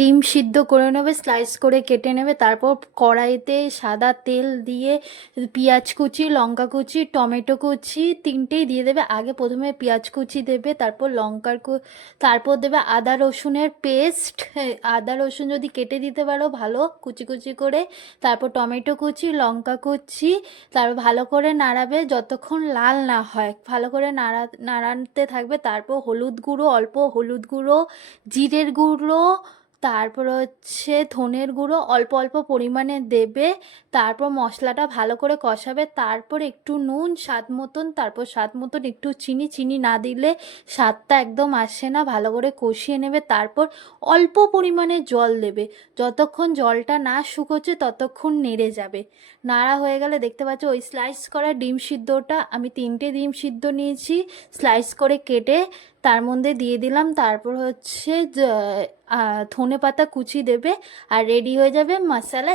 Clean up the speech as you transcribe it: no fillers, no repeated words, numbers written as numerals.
ডিম সিদ্ধ করে নেবে, স্লাইস করে কেটে নেবে। তারপর কড়াইতে সাদা তেল দিয়ে পেঁয়াজ কুচি, লঙ্কা কুচি, টমেটো কুচি তিনটেই দিয়ে দেবে। আগে প্রথমে পেঁয়াজ কুচি দেবে, তারপর তারপর দেবে আদা রসুনের পেস্ট। আদা রসুন যদি কেটে দিতে পারো ভালো, কুচি কুচি করে। তারপর টমেটো কুচি, লঙ্কা কুচি। তারপর ভালো করে নাড়াবে যতক্ষণ লাল না হয়, ভালো করে নাড়াতে থাকবে। তারপর হলুদ গুঁড়ো, অল্প হলুদ গুঁড়ো, জিরের গুঁড়ো, তারপর হচ্ছে ধনের গুঁড়ো অল্প অল্প পরিমাণে দেবে। তারপর মশলাটা ভালো করে কষাবে। তারপর একটু নুন স্বাদ মতন, তারপর স্বাদ মতন একটু চিনি। চিনি না দিলে স্বাদটা একদম আসে না। ভালো করে কষিয়ে নেবে। তারপর অল্প পরিমাণে জল দেবে। যতক্ষণ জলটা না শুকোচ্ছে ততক্ষণ নেড়ে যাবে। নাড়া হয়ে গেলে দেখতে পাচ্ছ ওই স্লাইস করা ডিম সিদ্ধটা, আমি 3টে ডিম সিদ্ধ নিয়েছি স্লাইস করে কেটে, তার মধ্যে দিয়ে দিলাম। তারপর হচ্ছে ধনে পাতা কুচি দেবে, আর রেডি হয়ে যাবে মশলা।